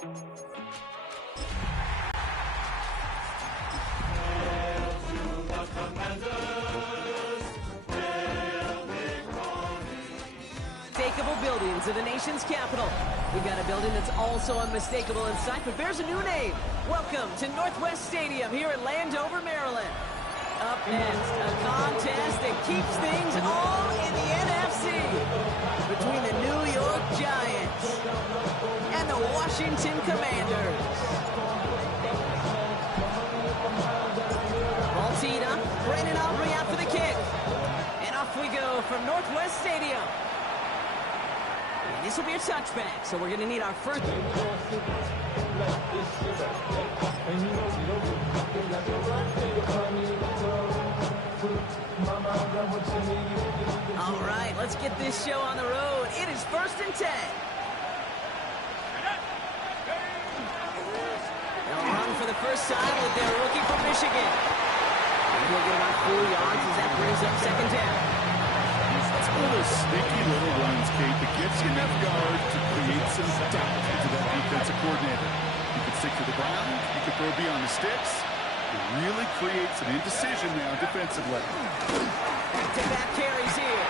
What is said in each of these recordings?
Unmistakable buildings of the nation's capital. We've got a building that's also unmistakable in sight, but bears a new name. Welcome to Northwest Stadium here at Landover, Maryland. Up next, a contest that keeps things all in the NFC between the New York Giants and the Washington Commanders. Ball teed up, Brandon Aubrey out for the kick. And off we go from Northwest Stadium. And this will be a touchback, so we're going to need our first... All right, let's get this show on the road. It is 1st and 10. They'll run for the first time with their rookie from Michigan. He'll get about 4 yards as that brings up 2nd down. That's one of those sneaky little runs, Kate, that gets you enough yards to create some doubt into that defensive coordinator. You can stick to the ground, you can throw beyond the sticks. It really creates an indecision now defensively. Back-to-back carries here.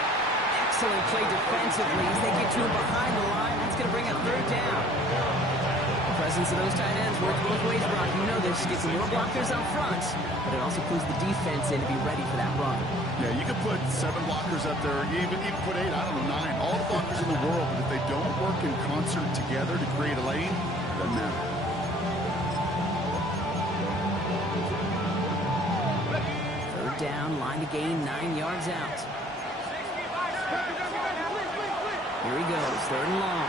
Excellent play defensively as they get to him behind the line. That's going to bring up 3rd down. The presence of those tight ends works both ways, Brock. You know this. Gets some more blockers up front, but it also pulls the defense in to be ready for that run. Yeah, you can put 7 blockers up there, even put 8, I don't know, 9, all the blockers in the world, but if they don't work in concert together to create a lane, it doesn't matter. Down, line to gain, 9 yards out. Here he goes, 3rd and long.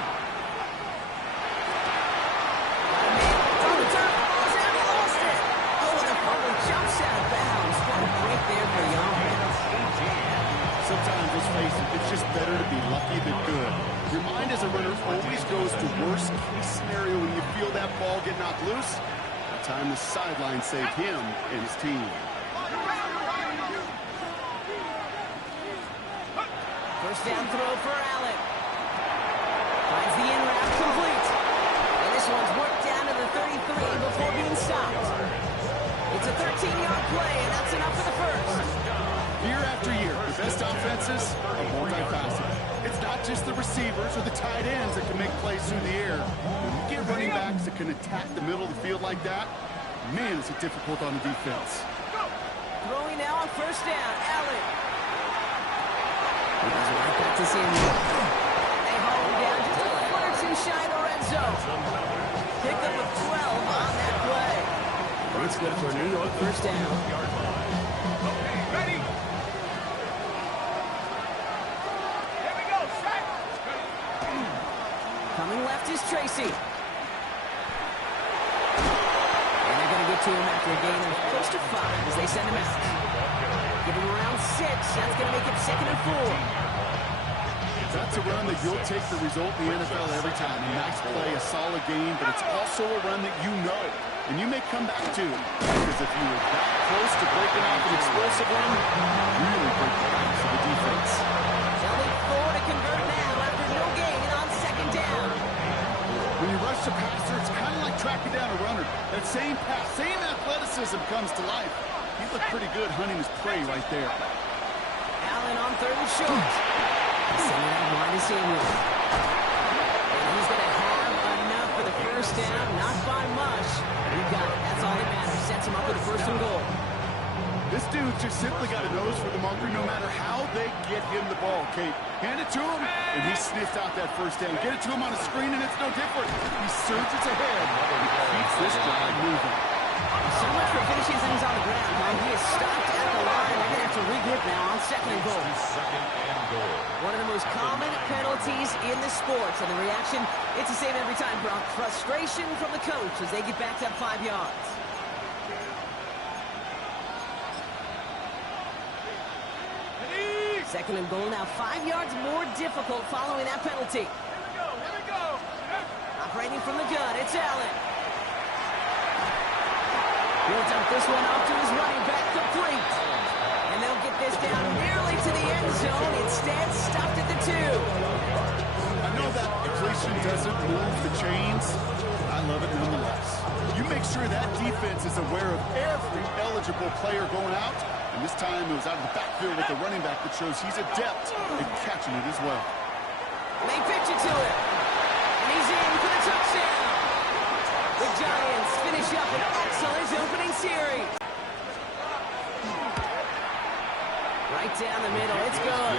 On the turn, ball's out, he lost it. Oh, and the fumble jumps out of bounds. What a break there for the offense. Sometimes, let's face it, it's just better to be lucky than good. Your mind as a runner always goes to worst case scenario when you feel that ball get knocked loose. That time the sideline saved him and his team. First down throw for Allen. Finds the in route complete. And this one's worked down to the 33 before being stopped. It's a 13-yard play, and that's enough for the first. Year after year, the best offenses are multifaceted. It's not just the receivers or the tight ends that can make plays through the air. When you get running backs that can attack the middle of the field like that, man, is it difficult on the defense. Throwing now on first down, Allen. He goes right back to Samuel. They haul him down just a foot or two shy of the red zone. Pick up a 12 on that play. It's good for a New York first down. Ready. Here we go, set. Coming left is Tracy. And they're going to get to him after a gain of close to 5 as they send him out. Give him around 6. That's going to make it 2nd and 4. That's a run that you'll take the result in the NFL every time. A nice play, a solid game, but it's also a run that you know, and you may come back to. Because if you were that close to breaking off an explosive run, really break the backs of the defense. They'll look forward to convert now after no gain on 2nd down. When you rush the passer, it's kind of like tracking down a runner. That same pass, same athleticism comes to life. He looked pretty good hunting his prey right there. Allen on 3rd and short. Send it out wide to Samuel. And he's going to have enough for the first down. Not by much. He got it. That's all that matters. Sets him up with a 1st and goal. This dude just simply got a nose for the marker no matter how they get him the ball, Kate. Hand it to him, and he sniffs out that first down. Get it to him on a screen, and it's no different. He surges ahead and keeps this drive moving. So much for finishing things on the ground. Now he is stopped at the line. They're going to have to regroup now on 2nd and goal. One of the most common penalties in the sports, and the reaction, it's the same every time, Brock. Frustration from the coach as they get backed up 5 yards. Second and goal now, 5 yards more difficult following that penalty. Here we go. Operating from the gun, it's Allen. He'll dump this one off to his running back, complete. And they'll get this down nearly to the end zone. Instead, stopped at the 2. I know that completion doesn't move the chains. I love defense is aware of every eligible player going out, and this time it was out of the backfield with the running back that shows he's adept at catching it as well. They pitch it to him. And he's in for the touchdown. The Giants finish up an excellent opening series. Right down the middle. It's good.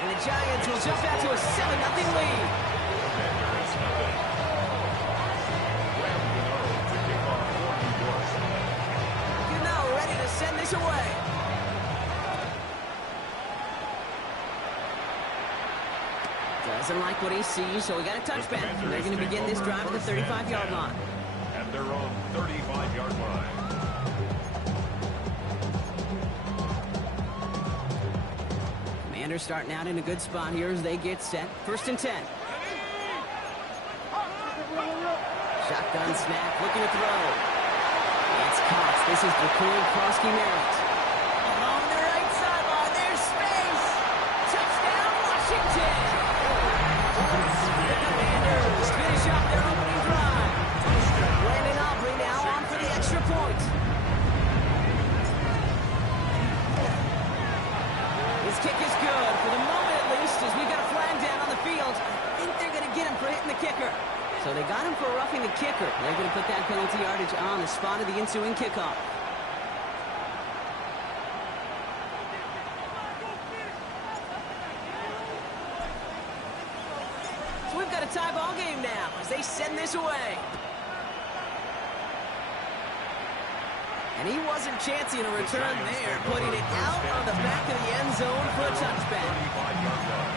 And the Giants will jump out to a 7-0 lead. Gano ready to send this away. Doesn't like what he sees, so we got a touchback. They're going to begin this drive at the 35-yard line. At their own 35-yard line. Commanders starting out in a good spot here as they get set. 1st and 10. Shotgun snap, looking to throw. It's Cox. This is DeCoy Krosky-Merritt. Along the right sideline, there's space. Touchdown, Washington. The Commanders finish up their opening drive. Brandon Aubrey now on for the extra point. His kick is good for the moment at least, as we got a flag down on the field. I think they're going to get him for hitting the kicker. So they got him for roughing the kicker. They're going to put that penalty yardage on the spot of the ensuing kickoff. So we've got a tie ball game now as they send this away. And he wasn't chancing a return there, putting it out on the back of the end zone for a touchback. 35-yard line.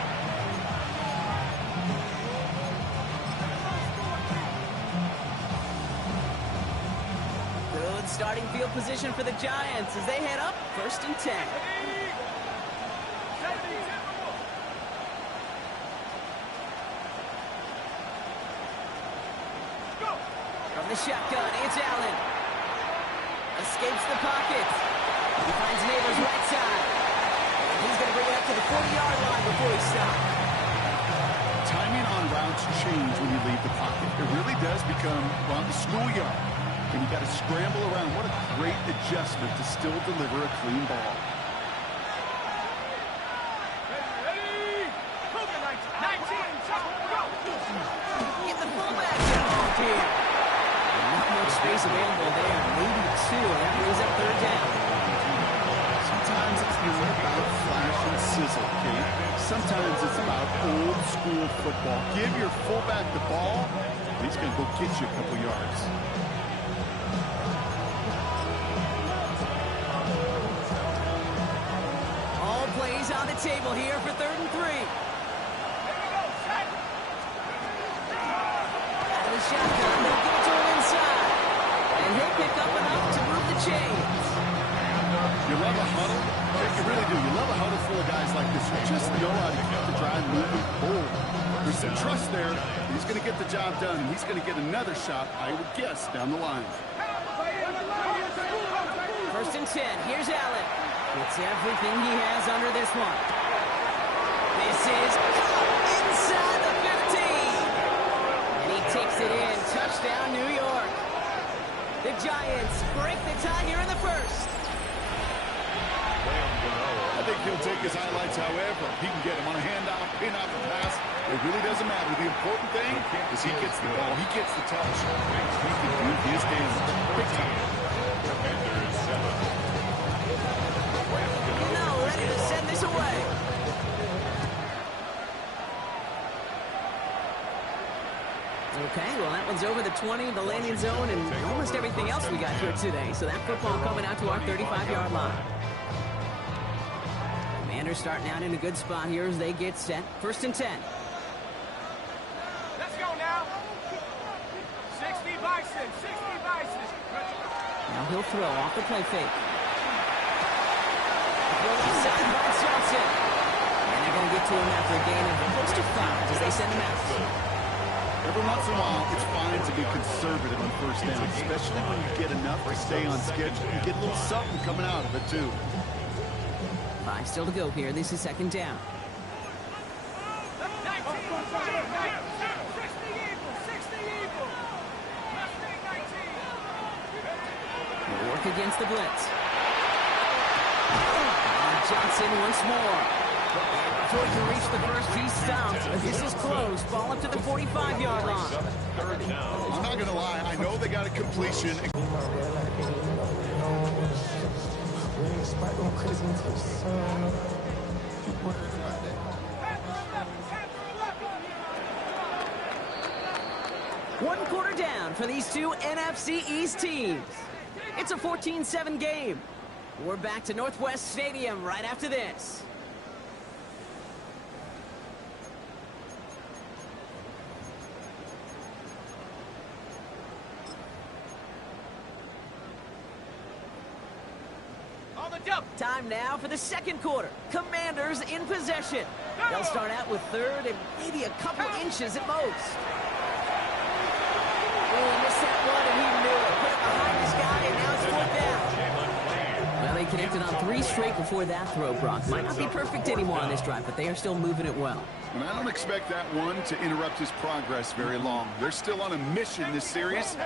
Good starting field position for the Giants as they head up 1st and 10. From the shotgun, it's Allen. Escapes the pocket. He finds Neighbors right side. And he's going to bring it up to the 40-yard line before he stops. Timing on routes change when you leave the pocket. It really does become on the schoolyard. And you got to scramble around. What a great adjustment to still deliver a clean ball. Get the fullback involved here. And not much space available there. Maybe 2. That brings up 3rd down. Sometimes it's not about flash and sizzle, Kate. Sometimes it's about old school football. Give your fullback the ball, and he's going to go get you a couple yards. All plays on the table here for 3rd and 3. Out of the shotgun, they'll give it to him inside. And he'll pick up enough to move the chains. You love a huddle? You really do. You love a huddle full of guys like this who just know how to keep the drive moving forward. There's some trust there. He's going to get the job done, and he's going to get another shot, I would guess, down the line. 1st and 10. Here's Allen. It's everything he has under this one. This is inside the 15. And he takes it in. Touchdown, New York. The Giants break the tie here in the 1st. I think he'll take his highlights however he can get him on a handoff, pin-off, and pass. It really doesn't matter. The important thing is he gets the ball. He gets the touch. He can do his damage. Big time. Now ready to send this away. Okay, well, that one's over the 20, the landing zone, and almost everything else we got here today. So that football coming out to our 35-yard line. Commanders starting out in a good spot here as they get set. 1st and 10. Let's go now. 60 Bison, 60 Bison. Now he'll throw off the play fake. Throw inside by Johnson. And they're going to get to him after a gain of close to 5 as they send him out. Every once in a while, it's fine to be conservative on 1st down, especially when you get enough to stay on schedule. You get a little something coming out of it, too. 5 still to go here. This is 2nd down. 60 Eagles, 60 Eagles. Mustang 19. Brock against the blitz. And Johnson once more. Before he can reach the first, he's stopped. This is close. Ball up to the 45-yard line. Third down. I'm not going to lie. I know they got a completion. One quarter down for these two NFC East teams. It's a 14-7 game. We're back to Northwest Stadium right after this. Time now for the second quarter. Commanders in possession. They'll start out with third and maybe a couple inches at most. Oh, he missed that one and he knew it. Put it behind this guy and now it's 4th down. Well, they connected on 3 straight before that throw, Brock. Might not be perfect anymore on this drive, but they are still moving it well. And I don't expect that one to interrupt his progress very long. They're still on a mission this series.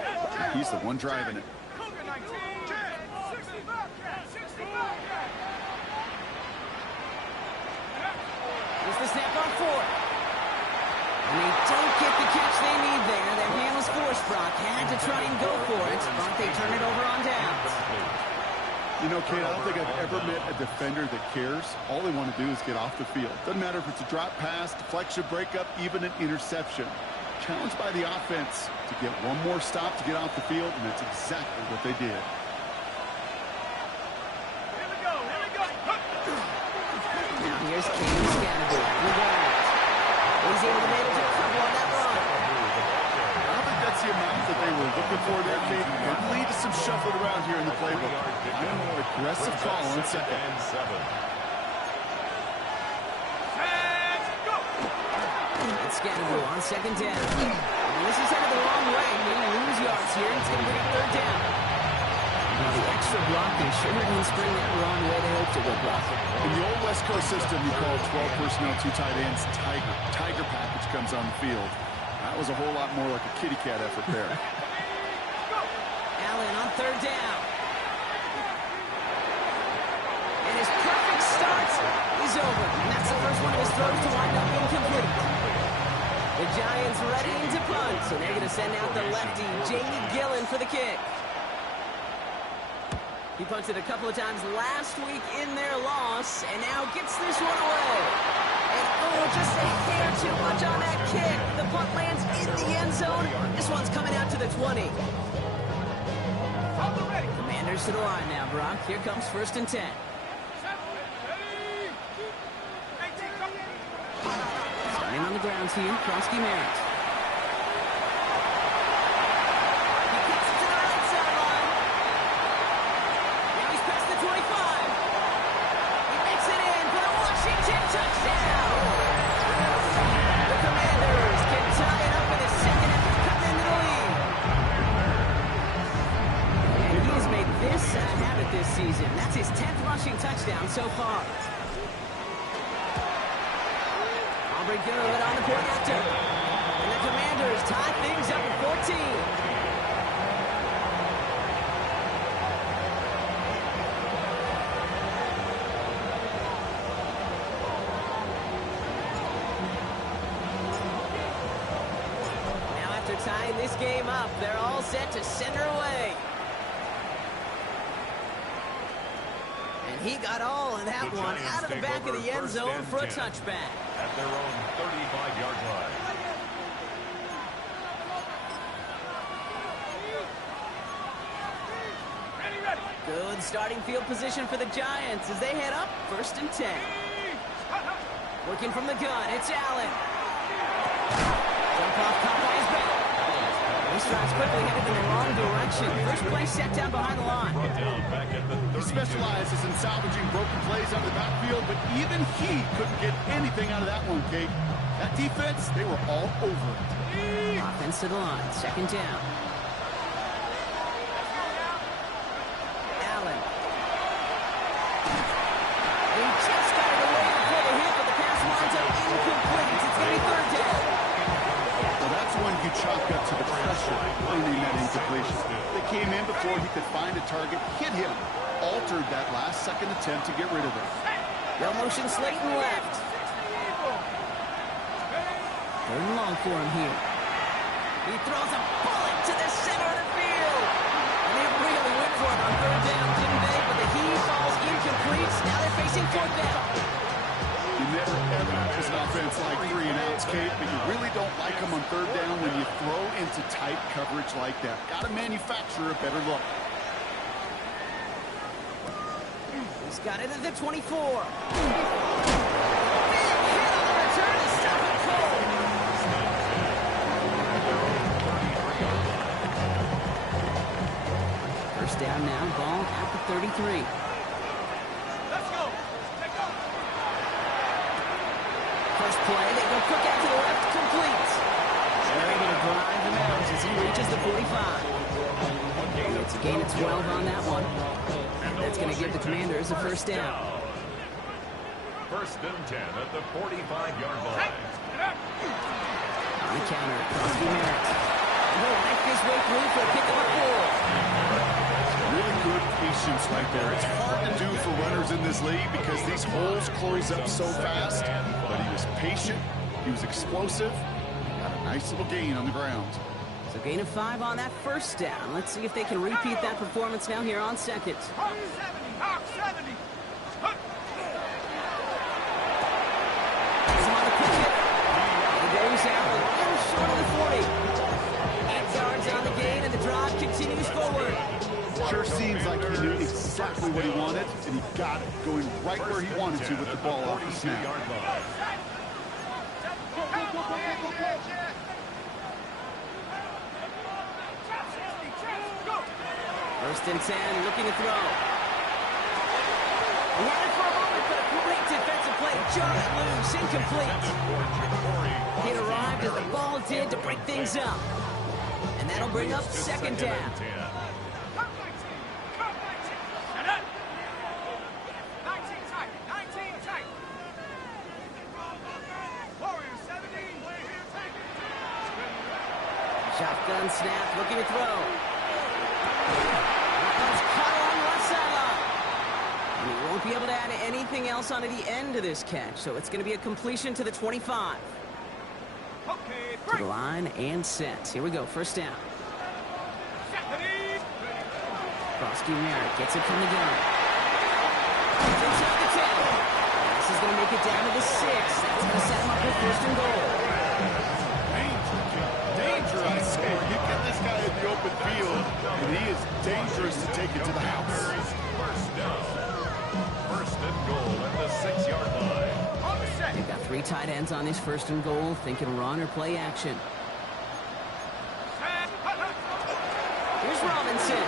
He's the one driving it. Here's the snap on 4th. And they don't get the catch they need there. Their hand was forced, Brock. Had to try and go for it, but they turn it over on downs. You know, Kate, I don't think I've ever met a defender that cares. All they want to do is get off the field. Doesn't matter if it's a drop pass, deflection, breakup, even an interception. Challenged by the offense to get one more stop to get off the field, and that's exactly what they did. Now here's Caden Scannable. He's able to manage a couple on that run. I don't think that's the amount that they were looking for there, Kate. Could lead to some shuffling around here in the playbook. A more aggressive call on second. And 7. It's Scannable on 2nd down. And this is headed the wrong way. He's going to lose yards here. It's going to bring up 3rd down. Now the extra blocking sure didn't spring that wrong way they hoped it would, Brock. In the old West Coast system, you call 12 personnel, 2 tight ends, Tiger. Tiger package comes on the field. That was a whole lot more like a kitty cat effort there. Allen on 3rd down. And his perfect start is over. And that's the first one of his throws to wind up incomplete. The Giants ready to punt, so they're going to send out the lefty, Jamie Gillen, for the kick. He punted a couple of times last week in their loss, and now gets this one away. And oh, just a hair too much on that kick. The punt lands in the end zone. This one's coming out to the 20. Commanders to the line now, Brock. Here comes 1st and 10. Starting on the ground team, Krosky Merritt. This season. That's his 10th rushing touchdown so far. Aubrey good on the point after. And the Commanders tie things up at 14. Now after tying this game up, they're all set to send her away. He got all of that one out of the back of the end zone for a touchback. At their own 35-yard line. Good starting field position for the Giants as they head up 1st and 10. Working from the gun, it's Allen. Jump off top by his back. This drive's quickly headed in the wrong direction. First play set down behind the line. He specializes in salvaging broken plays out of the backfield, but even he couldn't get anything out of that one, Kate. That defense, they were all over it. Offense to the line, 2nd down. Allen. He just got it away before the hit, but the pass winds up incomplete. It's going to be 3rd down. Well, that's when you chalk up to the pressure earning that incompletion. They came in before he could find a target, hit him, altered that last-second attempt to get rid of it. No motion, Slayton left. Third and long for him here. He throws a bullet to the center of the field. And they really went for it on third down, didn't they? But the heave falls incomplete. Now they're facing fourth down. You never, ever, as an offense, like 3 and outs, Kate, but you really don't like them on third down when you throw into tight coverage like that. Got to manufacture a better look. He's got it at the 24. Big hit on the return to stop him cold. First down now, ball at the 33. Let's go. Let's go. First play, they go Cook out to the left, complete. They're able to drive him out as he reaches the 45. It's a gain of 12 on that one. That's going to give the Commanders a first down. First and 10 at the 45-yard line. On the counter, Crosby Merritt. He'll knife his way through for a pick of a 4. Really good patience right there. It's hard to do for runners in this league because these holes close up so fast. But he was patient. He was explosive. Got a nice little gain on the ground. So gain of 5 on that first down. Let's see if they can repeat that performance now here on second. Hawk 70. Hawk 70. He's on the pitch hitter. He goes out a little short of the 40. 8 yards on the gain, and the drive continues forward. Sure seems like he knew exactly what he wanted, and he got it, going right where he wanted to with the ball off the snap. First and 10, looking to throw. He had it for a moment, but a great defensive play. Jarred loose, incomplete. It arrived as the ball did to break things up. And that'll bring up second down. 19 tight. 19 tight. Warrior 70. Shotgun snap, looking to throw. One's caught along the left sideline. And he won't be able to add anything else onto the end of this catch, so it's going to be a completion to the 25. Okay, To the line and set. Here we go, first down. Crosby Merritt gets it from the gun. Inside the 10. This is going to make it down to the 6. That's going to set him up for first and goal. Danger, I say. You get this guy in the open field, and he is dangerous to take it to the house. First down. First and goal at the 6-yard line. They've got 3 tight ends on this first and goal, thinking run or play action. Here's Robinson.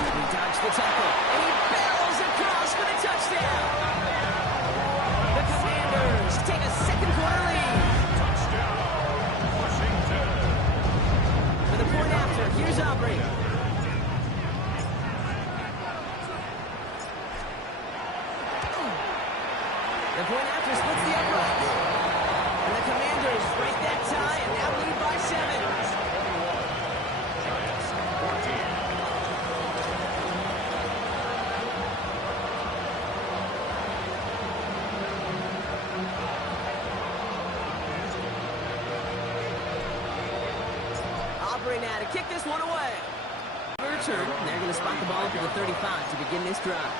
He dodged the tackle, and he barrels across for the touchdown. The Commanders take a second quarter lead. Touchdown, Washington. For the point after, here's Aubrey. The point after splits the upright. And the Commanders break that tie and now lead by 7. Giants 14. Aubrey now to kick this one away. Return. They're going to spot the ball up at the 35 to begin this drive.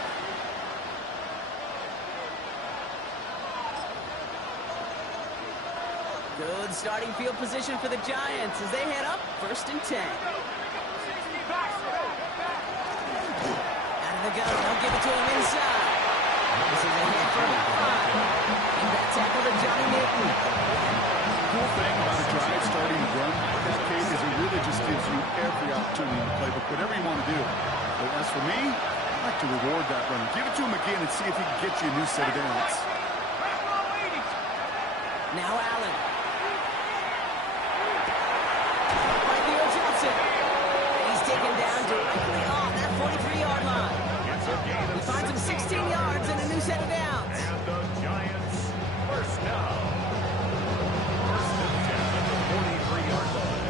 Good starting field position for the Giants as they head up first and 10. Out of the gun, they'll give it to him inside. This is a hit for about 5. And that tackle to Johnny Newton. Cool thing about a drive starting to run like that, Kate, is it really just gives you every opportunity in the playbook, whatever you want to do. But as for me, I like to reward that runner. Give it to him again and see if he can get you a new set of downs. Now Allen. By Theo Johnson. He's taken down directly on that 43-yard line. He finds him 16 yards and a new set of downs. And the Giants first down. First and 10 at the 43-yard line.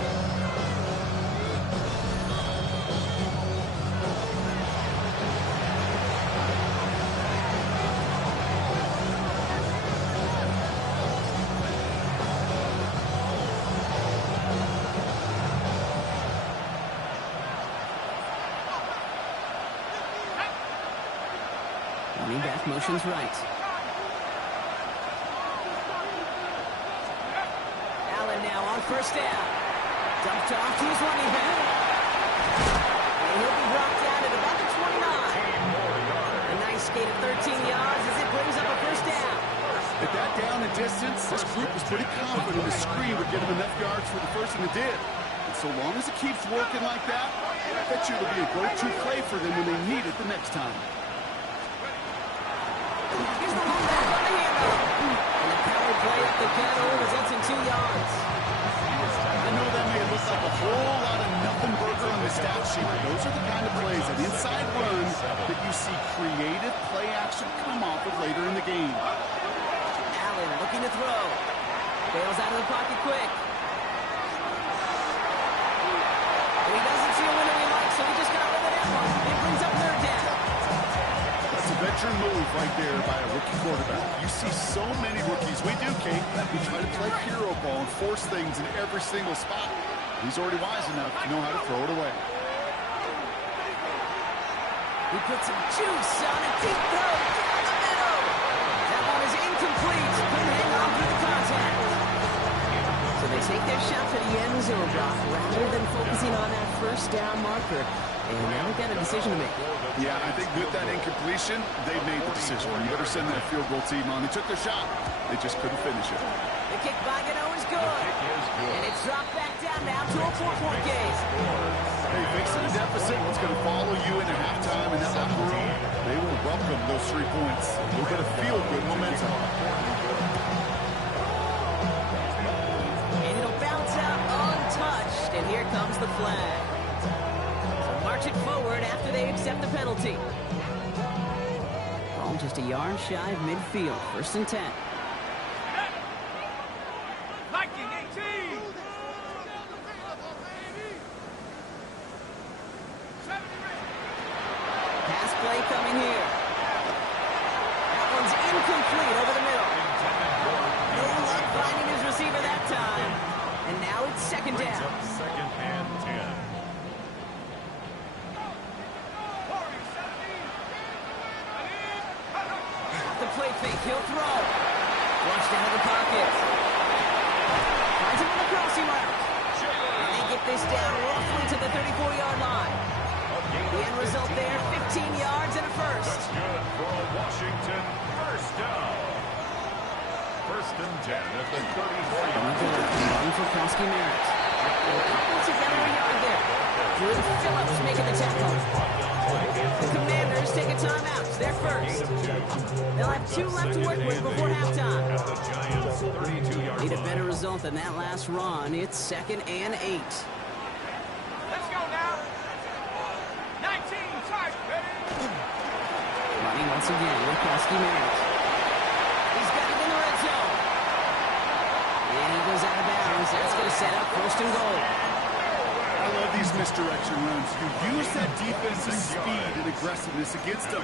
half, motions right. Allen now on first down. Dumped off to his running back. And he'll be brought down at about the 29. A nice gain of 13 yards as it brings up a first down. At that down and distance, this group was pretty confident the screen would get him enough yards for the first, and it did. And so long as it keeps working like that, I bet you it'll be a go-to play for them when they need it the next time. Here's the one back on the handoff. And the power play up the middle results in 2 yards. I know that may look like a whole lot of nothing burger on the stat sheet, but those are the kind of plays, an inside run, that you see creative play action come off of later in the game. Allen looking to throw. Bails out of the pocket quick. And he doesn't see a window he likes, so he just got rid of that one. It brings up third down. That's a veteran move right there by a rookie quarterback. You see so many rookies. We do, Kate. We try to play hero ball and force things in every single spot. He's already wise enough to know how to throw it away. He puts some juice on a deep throw down the middle. That one is incomplete. Couldn't hang on through the contact. So they take their shot for the end zone block rather than focusing on that first down marker. And now they've got a decision to make. Yeah, I think with that incompletion, they made the decision. You better send that field goal team on. They took their shot. They just couldn't finish it. The kick by Gano is good. And it's dropped back down now to a 4-point game. Hey, facing a deficit, it's going to follow you into halftime in that locker room. They will welcome those 3 points. A little bit of feel-good momentum. And it'll bounce out untouched. And here comes the flag. So march it forward after they accept the penalty. Ball just a yard shy of midfield. 1st and 10. Viking 18. Pass play coming here. That one's incomplete over the middle. No luck finding his receiver that time. And now it's 2nd down. Second and 10. The play fake. He'll throw. Rushed out of the pocket. Finds him on the crossing route. And they get this down roughly to the 34-yard line. The end result there, 15 yards and a first. That's good for a Washington first down. 1st and 10 at the 34-yard line. Run for Kosky Merritt. Couple together a yard there. Drew Phillips making the tackle. The Commanders take a timeout. It's their first. They'll have 2 left to work with before halftime. At the Giants' 32-yard Need a line. better result than that last run. It's 2nd and 8. Let's go now. 19, charge, ready? Running once again with Kosky Merritt. He's got it in the red zone. And he goes out of bounds. That's going to set up 1st and goal. I love these misdirection runs. You use that defensive speed and aggressiveness against them.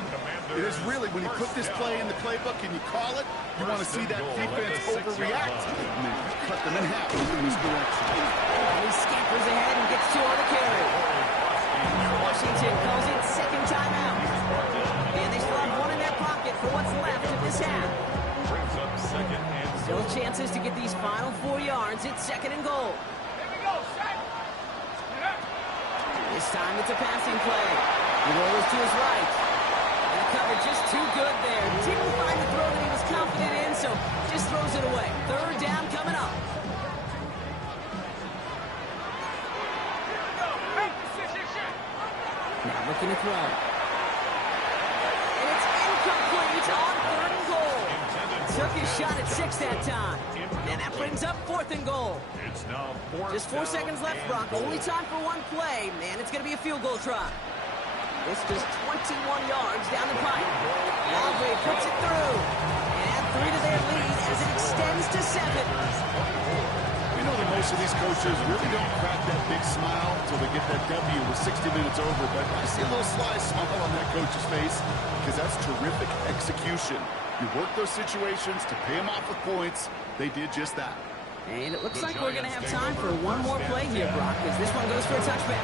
It is really, when you put this play in the playbook and you call it, you want to see that defense overreact. And then you cut them in half with the misdirection. And he scampers ahead and gets 2 on the carry. Washington calls it 2nd timeout. And they still have 1 in their pocket for what's left of this half. Brings up 2nd and Still chances to get these final 4 yards. It's 2nd and goal. Here we go, set. This time it's a passing play. He rolls to his right. And the cover just too good there. Didn't find the throw that he was confident in, so just throws it away. 3rd down coming up. Now looking to throw. And it's incomplete on 3rd and goal. Took his shot at 6 that time. And that brings up 4th and goal. it's now 4th Just 4 down seconds left, and Brock. goal. Only time for 1 play, and it's going to be a field goal try. This just 21 yards down the pipe. Alvey puts it through. And add 3 to their lead as it extends to 7. We know that most of these coaches really don't crack that big smile until they get that W with 60 minutes over, but I see a little sly smile on that coach's face because that's terrific execution. You work those situations to pay them off with points. They did just that. And it looks like we're going to have time for 1 more play here, Brock, because this one goes for a touchback.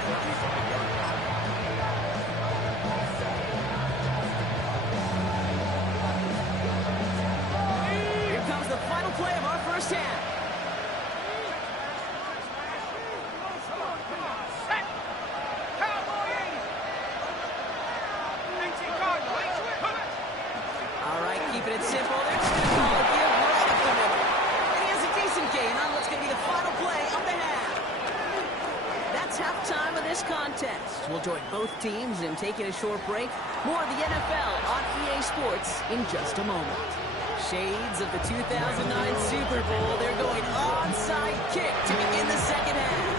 both teams and taking a short break. More of the NFL on EA Sports in just a moment. Shades of the 2009 Super Bowl. They're going onside kick to begin the second half.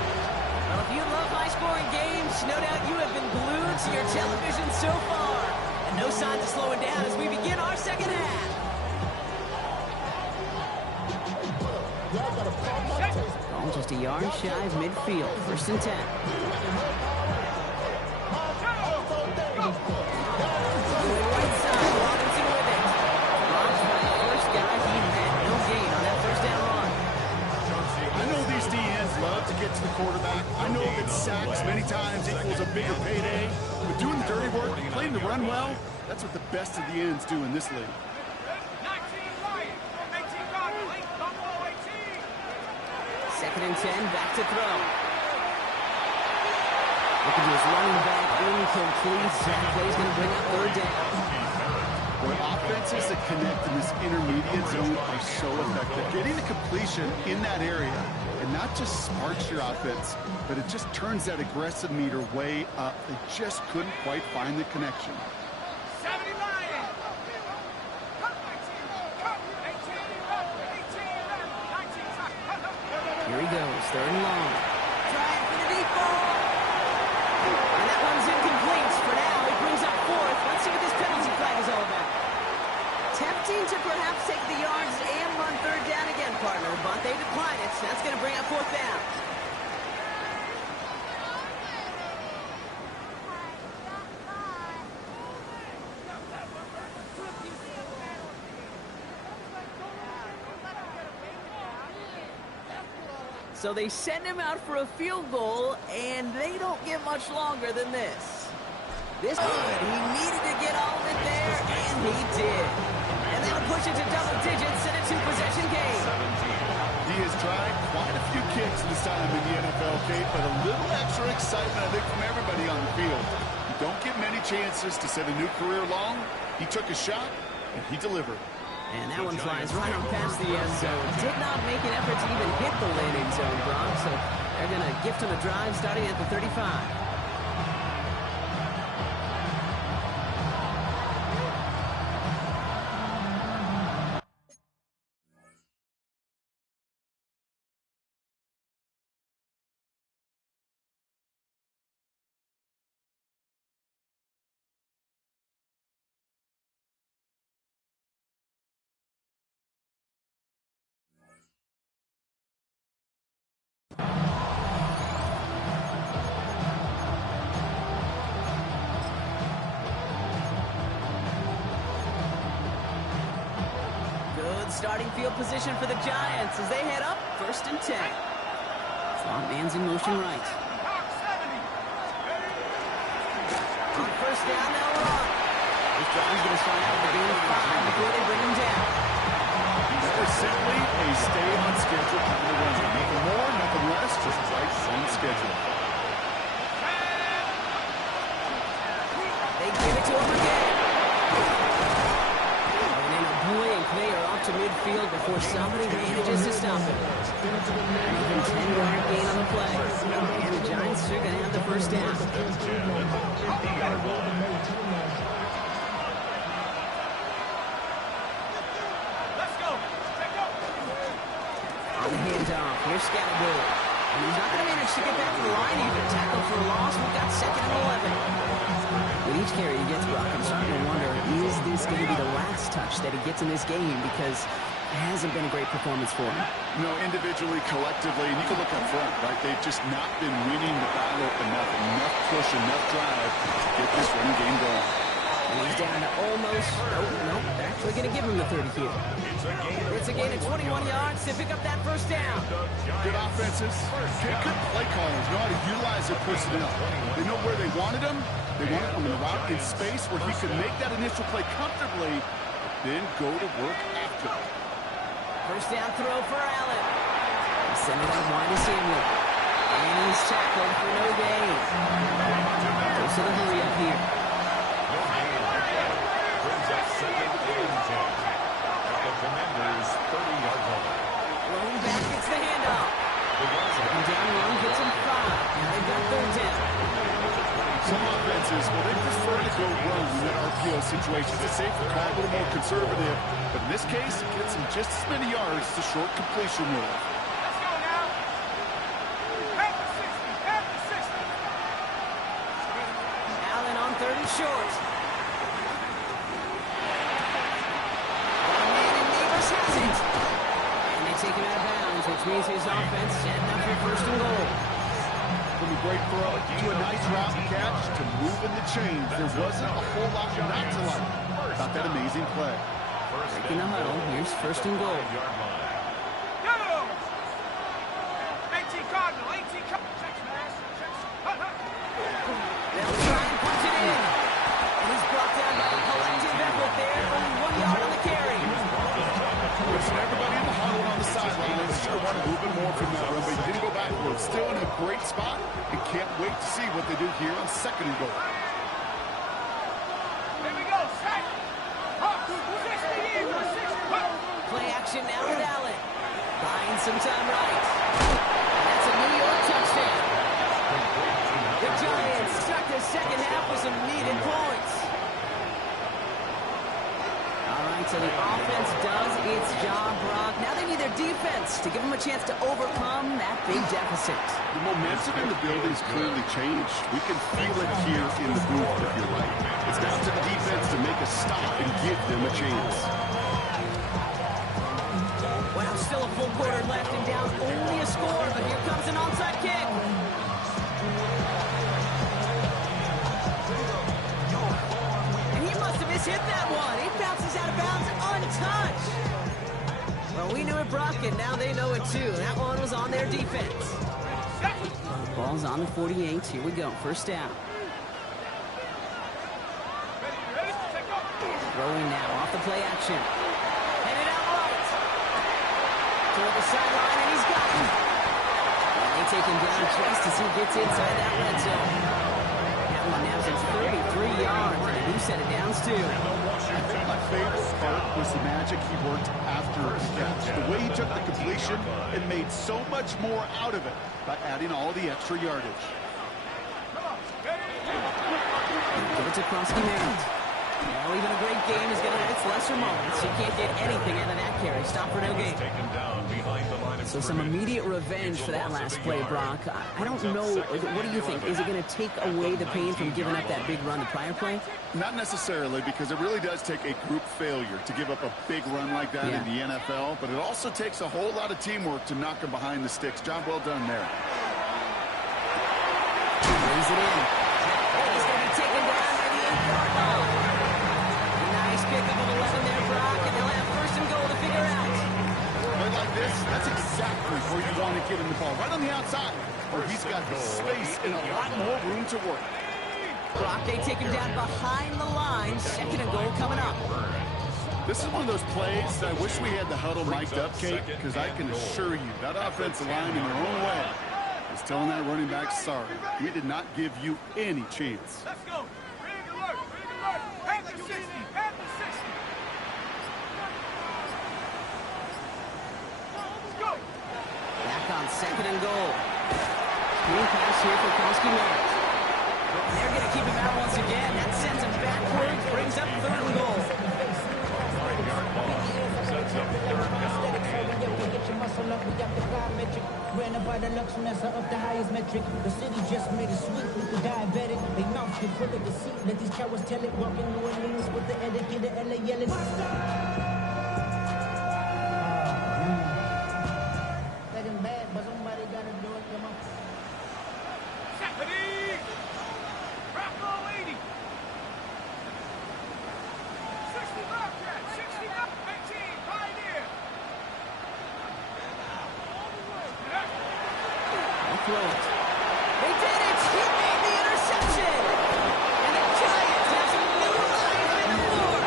Well, if you love high-scoring games, no doubt you have been glued to your television so far. And no signs of slowing down as we begin our second half. Ball just a yard shy of midfield. 1st and 10. Going right side, Robinson with it. Launched by the first guy he met. No gain on that first down run. I know these DNs love to get to the quarterback. I know that sacks many times equals a bigger payday. But doing the dirty work, playing the run well, that's what the best of the ends do in this league. 2nd and 10, back to throw. Looking to his running back, incomplete. That play's going to bring up 3rd down. Boy, offenses that connect in this intermediate zone are so effective. Getting the completion in that area, and not just sparks your offense, but it just turns that aggressive meter way up. They just couldn't quite find the connection. 70 Lions! Here he goes, 3rd and long. Trying for the deep ball. And that one's incomplete. For now, he brings up 4th. Let's see what this penalty flag is all about. Tempting to perhaps take the yards and run 3rd down again, partner, but they decline it. So that's going to bring up 4th down. So they send him out for a field goal, and they don't get much longer than this. This good. He needed to get all of it there, and he did. And that'll push it to double digits in a 2-possession game. He has tried quite a few kicks this time in the NFL, Kate, but a little extra excitement, I think, from everybody on the field. You don't get many chances to set a new career long. He took a shot, and he delivered. And that one flies right on past the end zone. Did not make an effort to even hit the landing zone, Brock. So they're going to gift him a drive starting at the 35. Starting field position for the Giants as they head up 1st and 10. Swamp man's in motion right. On 1st down, they'll run. This drive's going to start out with a gain of 5 before they bring him down. That was simply a stay on schedule kind of run. Nothing more, nothing less, just right on schedule. They give it to him again. They are off to midfield before somebody manages to stop it. Even 10-yard gain on the play. And the Giants are going to have the 1st down. Let's go! On the handoff, here's Scattergood. And he's not going to manage to get back to the line even. Tackle for a loss. We've got 2nd and 11. With each carry he gets, Brock, I'm starting to wonder, is this going to be the last touch that he gets in this game? Because it hasn't been a great performance for him. You know, individually, collectively, and you can look up front, right? They've just not been winning the battle enough push, enough drive to get this running game going. And he's down to almost, no, they're actually going to give him the 30 here. It's a gain of 21 yards to pick up that 1st down. Good offenses, good play callers, know how to utilize their personnel. They know where they wanted him. They wanted him in the route in space where he could make that initial play comfortably, but then go to work after it. 1st down throw for Allen. He sent it out wide to Samuel. And he's tackled for no gain. Goes to the hurry up here. Brings up 2nd and 10. The Commanders' 30-yard line. Rolling back, gets the handoff. 2nd down run gets him 5. Now they've got 3rd down. Some offense situations, it's safer call, a little more conservative. But in this case, it gets him just as many yards as a short completion will. Let's go now. Head to 60. Head to 60. Allen on 3rd and short. One man and Neighbors has it. And they take him out of bounds, which means his offense setting up for 1st and goal. From a great throw to a nice route and catch to moving the chains. There wasn't a whole lot not to like about that amazing play. Breaking the huddle. Here's 1st and goal. Go! 18 Cardinal. 18 Cardinal. Checks, man. Checks. They'll try and punch it in. And he's brought down by a collective effort there. Only 1 yard on the carry. Listen, everybody in the huddle on the sideline sure want a little bit more from that run, but he didn't go backwards. Still in a great spot and can't wait to see what they do here on 2nd and goal. Here we go. Set. Up. 60 in. 60. Play action now with Allen. Buying some time right. That's a New York touchdown. The Giants start the 2nd half with some needed points. All right, so the offense does its job, Brock. Now they need their defense to give them a chance to overcome that big deficit. The momentum in the building's clearly changed. We can feel it here in the booth, if you're right. It's down to the defense to make a stop and give them a chance. Well, still a full quarter left and down only a score, but here comes an onside kick. And he must have mishit that one. He bounces out of bounds untouched. Well, we knew it, Brock, and now they know it too. That one was on their defense. Ball's on the 48. Here we go. 1st down. Throwing now off the play action. Headed out right. Toward the sideline, and he's got him. And they take him down just as he gets inside that red zone. That one now is 33 yards, and a new set of downs, too. I think my favorite part was the magic he worked after the catch. The way he took the completion and made so much more out of it by adding all the extra yardage. Give it to Krosky Merritt. Well, even a great game is going to have its lesser moments. You can't get anything out of that carry. Stop for no gain. So some immediate revenge for that last play, Brock. I don't know. What do you think? Is it going to take away the pain from giving up that big run the prior play? Not necessarily, because it really does take a group failure to give up a big run like that in the NFL, but it also takes a whole lot of teamwork to knock him behind the sticks. Job well done there. Lays it in. He's going to be taken down by the 8-yard line. Nice pickup of 11 there, Brock, and they'll have 1st and goal to figure out. Play like this, that's exactly where you want to get him the ball, right on the outside, where he's got the space and a lot more room to work. Brock, they take him down behind the line. 2nd and goal coming up. This is one of those plays that I wish we had the huddle mic'd up, Kate, because I can assure you that offensive line in their own way is telling that running back, sorry, we did not give you any chance. Let's go. Big alert. Big alert. Head to 60. Head to 60. Let's go. Back on 2nd and goal. Screen pass here for Krosky Merritt. They're going to keep him out once again. That sends him backwards, brings up 3rd and goal. Ran about the luxuriness of the highest metric. The city just made it sweet with the diabetic. They mouth get full of deceit. Let these cowards tell it. Walking New Orleans with the etiquette, the LA yelling. Let him bad, but somebody gotta do it. Come on. Stephanie! Rocco 80! 60 Bobcat! 60 18! Pioneer! They'll throw it. They did it! He made the interception! And the Giants have some new life in the floor!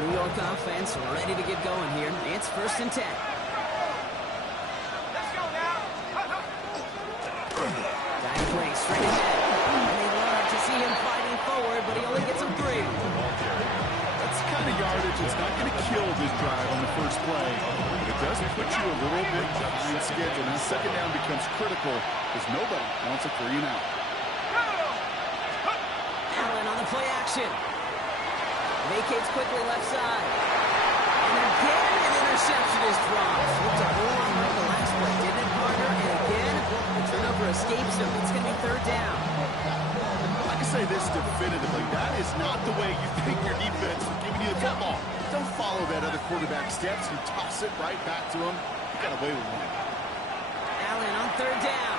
New York offense ready to get going here. It's 1st and 10. Let's go now! Guy plays straight ahead. And they love to see him fighting forward, but he only gets him 3. It's kind kind of yardage. It's not going to kill this drive on the first play. It does put you a little bit behind schedule. Now second down becomes critical because nobody wants a 3 and out. Allen on the play action. Vacates quickly left side. And again, an interception is dropped. Looked a whole lot like the last play, didn't it, partner? And again, the turnover escapes him. It's going to be third down. I can say this definitively. That is not the way you think your defense is giving you the football. Don't follow that other quarterback steps and toss it right back to him. You got away with one. Allen on third down.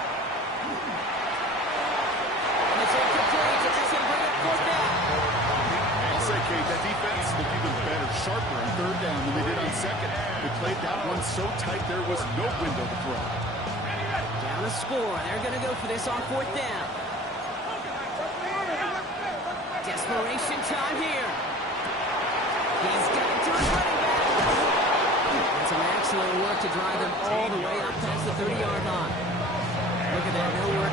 And it's incomplete. It's just going to bring up fourth down. I'll say, Kate, that defense looked even better, sharper on third down than they did on second. They played that one so tight there was no window to throw. Down a score. They're going to go for this on fourth down. Desperation time here. He's got it to his running back. And some excellent work to drive them all the way up past the 30-yard line. Look at that, no work.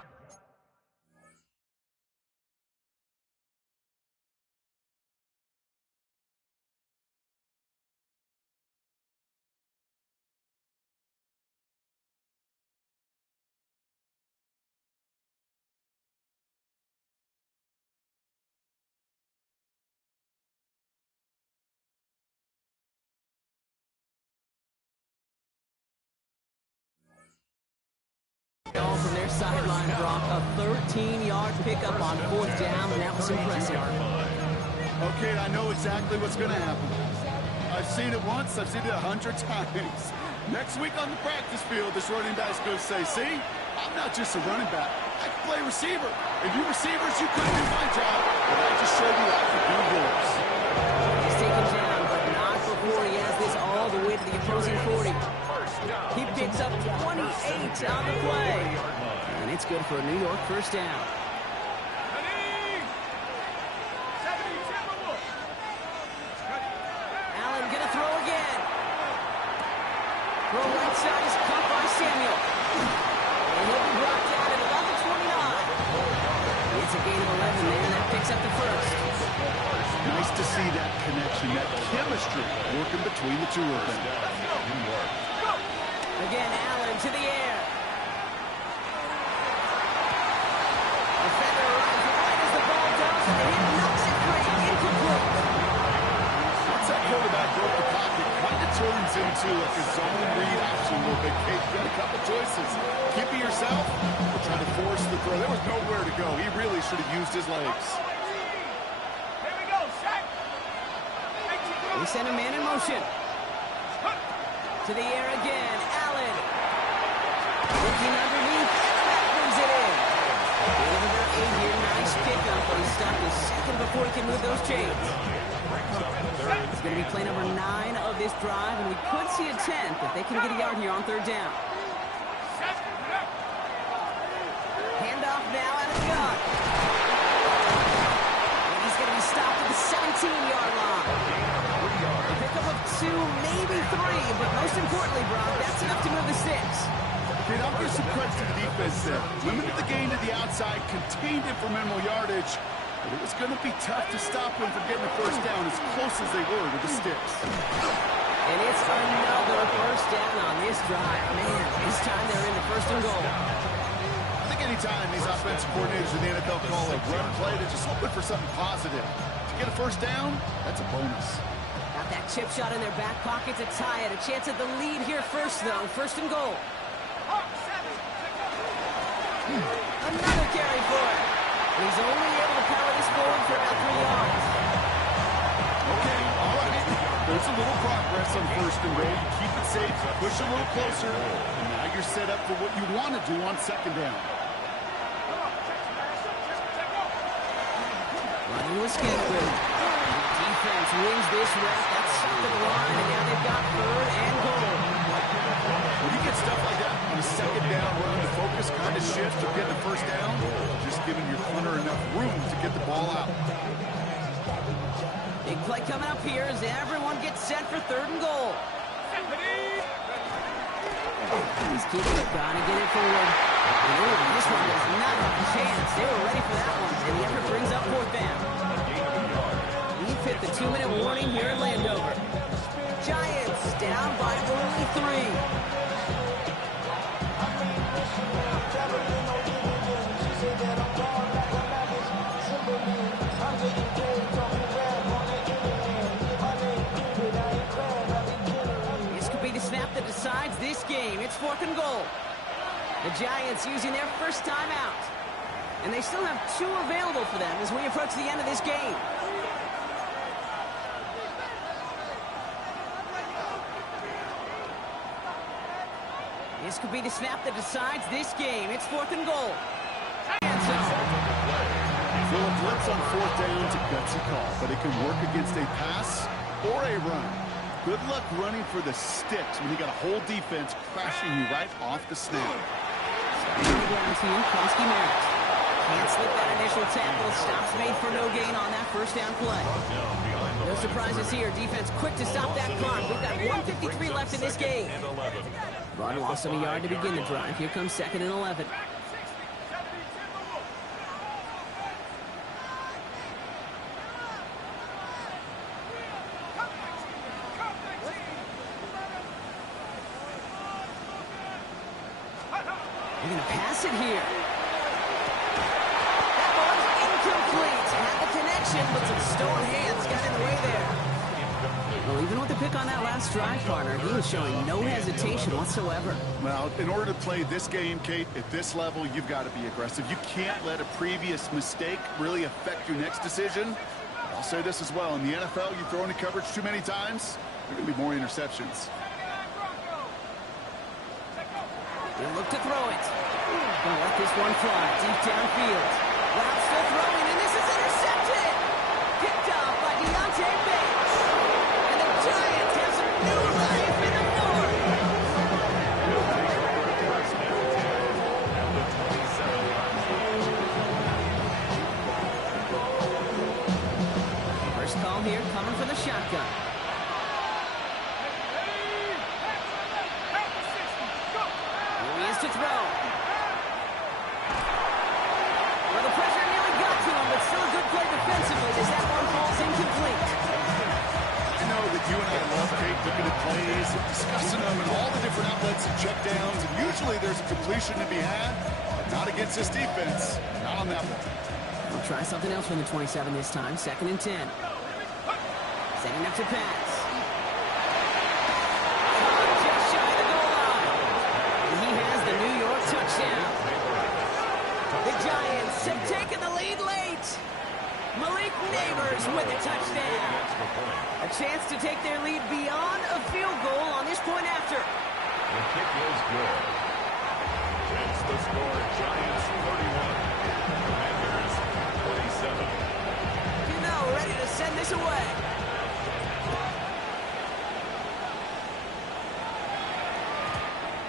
From their sideline, Brock, a 13-yard pickup on fourth down, and that was impressive. Okay, I know exactly what's going to happen. I've seen it once, I've seen it 100 times. Next week on the practice field, this running back's going to say, see, I'm not just a running back, I can play receiver. And you receivers, you couldn't do my job, but I just showed you I could do yours. He's taken down, but not before he has this all the way to the opposing 40. He picks up 28 on the play. And it's good for a New York first down. Allen gonna throw again. Throw right side is caught by Samuel. And he'll be brought down at about the 29. It's a gain of 11 there, and that picks up the first. Nice to see that connection, that chemistry working between the two of them. Again, Allen to the air. Defender arrives right as the ball does, and he knocks it free. Incomplete. Once that quarterback broke the pocket, kind of turns into like a zone read option a little bit. Kate, you got a couple choices. Keep it yourself or try to force the throw. There was nowhere to go. He really should have used his legs. Here we go, set. They send a man in motion. To the air again. Allen. Looking underneath, and the back brings it in. Over their 8 here. Nice pickup, but he stopped a second before he can move those chains. It's going to be play number 9 of this drive, and we could see a 10th if they can get a yard here on third down. Handoff now out of the gun. And he's going to be stopped at the 17-yard line. A pickup of 2, maybe 3, but most importantly, Brock, that's enough to move the sticks. Kate, I'll give some credit to the defense there. Limited the gain to the outside, contained it for minimal yardage, but it was going to be tough to stop them from getting the first down as close as they were with the sticks. And it's another first down on this drive. Man, this time they're in the first and goal. I think anytime these offensive coordinators in the NFL call a run play, they're just hoping for something positive. To get a first down, that's a bonus. Got that chip shot in their back pocket to tie it. A chance at the lead here first, though. First and goal. Another carry for it. He's only able to power this forward for about 3 yards. Okay, all right. There's a little progress on first and goal. You keep it safe, push a little closer, and now you're set up for what you want to do on second down. Running with Skidwood. Defense wins this rep. That's up to the line, and now they've got third and goal. When you get stuff like that on a second down run, the focus kind of shifts to get the first down, just giving your punter enough room to get the ball out. Big play coming up here as everyone gets set for third and goal. He's keeping it, trying to get it forward. And this one does not have a chance. They were ready for that one, and the effort brings up fourth down. we've hit the 2-minute warning here in Landover. Giants down by only 3. This could be the snap that decides this game. It's 4th and goal. The Giants using their first timeout. And they still have 2 available for them as we approach the end of this game. This could be the snap that decides this game. It's 4th and goal. So a blitz on 4th down is a gutsy call, but it can work against a pass or a run. Good luck running for the sticks when you got a whole defense crashing you right off the snap. Starting the ground team, Kronsky Merritt. Can't slip that initial tackle. Stops made for no gain on that first down play. No surprises here. Defense quick to stop that clock. We've got 1:53 left in this game. Run loss of a yard to begin the drive. Here comes 2nd and 11. They're going to pass it here. That ball's incomplete. Had the connection, but some stone hands got in the way there. Well, even with the pick on that last drive, partner, he was showing no hesitation whatsoever. Well, in order to play this game, Kate, at this level, you've got to be aggressive. You can't let a previous mistake really affect your next decision. I'll say this as well. In the NFL, you throw into coverage too many times, there are going to be more interceptions. They look to throw it. Gonna let this one fly deep downfield. Route still throwing, and this is intercepted. Picked off by Deontay Bates. And the Giants have some new life in the north. First call here coming for the shotgun. To throw. Well, the pressure nearly got to him, but still a good play defensively as that one falls incomplete. I know that you and I love, Kate, looking at plays and discussing them and all the different outlets and checkdowns, and usually there's a completion to be had, but not against this defense. Not on that one. We'll try something else from the 27 this time. 2nd and 10. Setting up to pass. Touchdown. The Giants have taken the lead late. Malik Neighbors with a touchdown. A chance to take their lead beyond a field goal on this point after. The kick is good. That's the score. Giants 31. Commanders 27. You know, ready to send this away.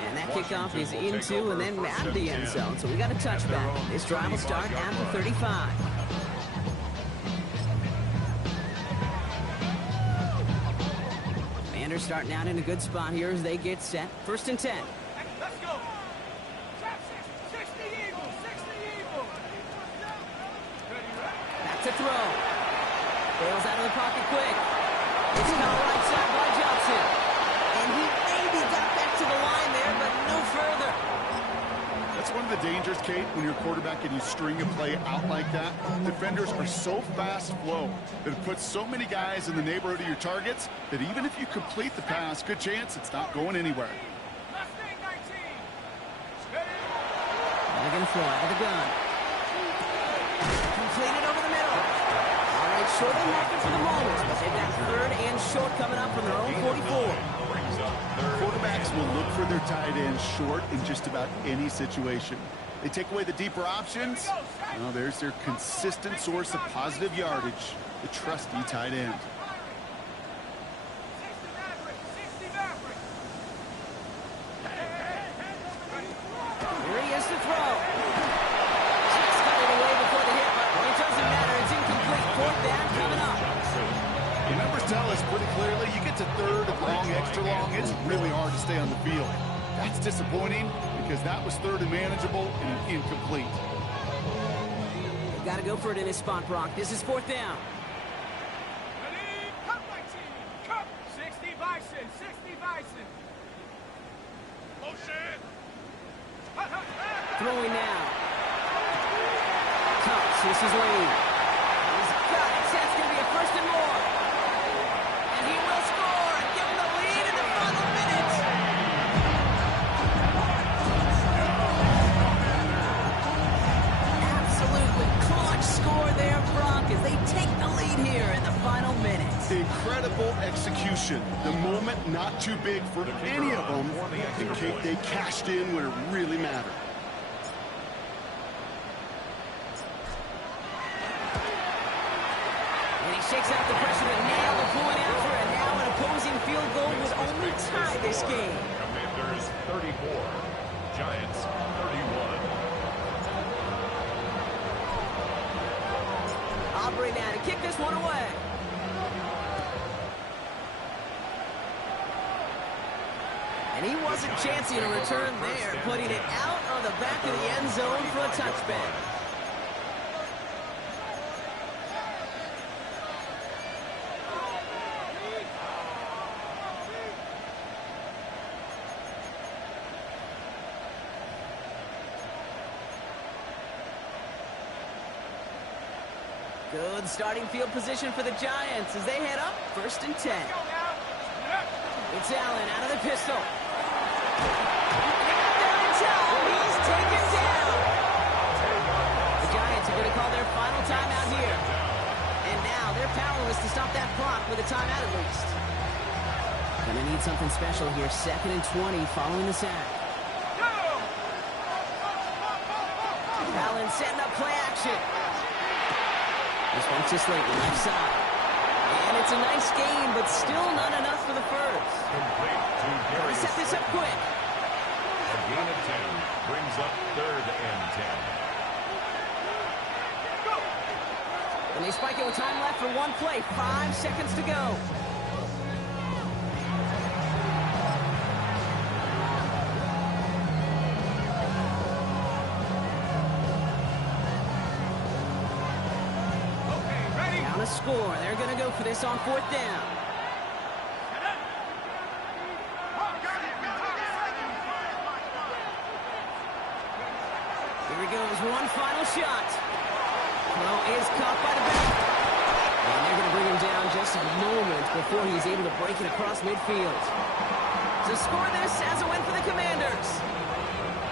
And that kickoff is into and then out of the end zone. So we got a touchback. This drive will start at the 35. Commanders starting out in a good spot here as they get set. 1st and 10. Let's go. 60 Eagles. 60 Eagles. Back to throw. Bails out of the pocket quick. It's caught right side by Johnson. And he maybe got back to the line there, but no further. That's one of the dangers, Kate, when you're a quarterback and you string a play out like that. Defenders are so fast flow that it puts so many guys in the neighborhood of your targets that even if you complete the pass, good chance it's not going anywhere. Mustang 19. They're going to throw out of the gun. Completed over the middle. All right, short and market for the moment. They've got 3rd and short coming up from their own 44. Quarterbacks will look for their tight end short in just about any situation. They take away the deeper options. Well, there's their consistent source of positive yardage, the trusty tight end. 60 Maverick. Here he is to throw. Just got it away before the hit, but it doesn't matter. It's incomplete. 4th down coming up. The numbers tell us pretty clearly, you get to 3rd and long, extra long, it's really hard to stay on the field. That's disappointing because that was 3rd and manageable and an incomplete. They've got to go for it in his spot, Brock. This is 4th down. Throwing now. Comes, this is Lane. He's got it. That's going to be a first and more. And he will score and give him the lead in the final minutes. Absolutely clutch score there, Brock, as they take the lead here in the final minutes. Incredible execution. The moment not too big for any of them. They cashed in when it really mattered. And he shakes out the pressure to nail the point after, and now an opposing field goal would only tie this game. Commanders 34, Giants 31. Aubrey now to kick this one away. And he wasn't chancing a return there, putting it out on the back of the end zone for a touchback. Good starting field position for the Giants as they head up 1st and 10. It's Allen out of the pistol. He's taken down. The Giants are going to call their final timeout here. And now they're powerless to stop that clock with a timeout at least. Going to need something special here. 2nd and 20 following the sack. Allen setting up play action. This one's to Slayton, left side. And it's a nice game, but still not enough for the first. Complete to They set this up quick. A gain of 10 brings up 3rd and 10. And they spike it with time left for one play. 5 seconds to go. Down a score. They're going to go for this on 4th down. Here he goes. One final shot. Throw is caught by the back. And they're going to bring him down just a moment before he's able to break it across midfield. To score this as a win for the Commanders.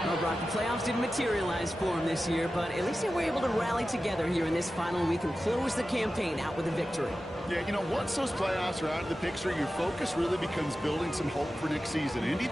Well, Brock, the playoffs didn't materialize for him this year, but at least they were able to rally together here in this final week and close the campaign out with a victory. Yeah, you know, once those playoffs are out of the picture, your focus really becomes building some hope for next season. Indy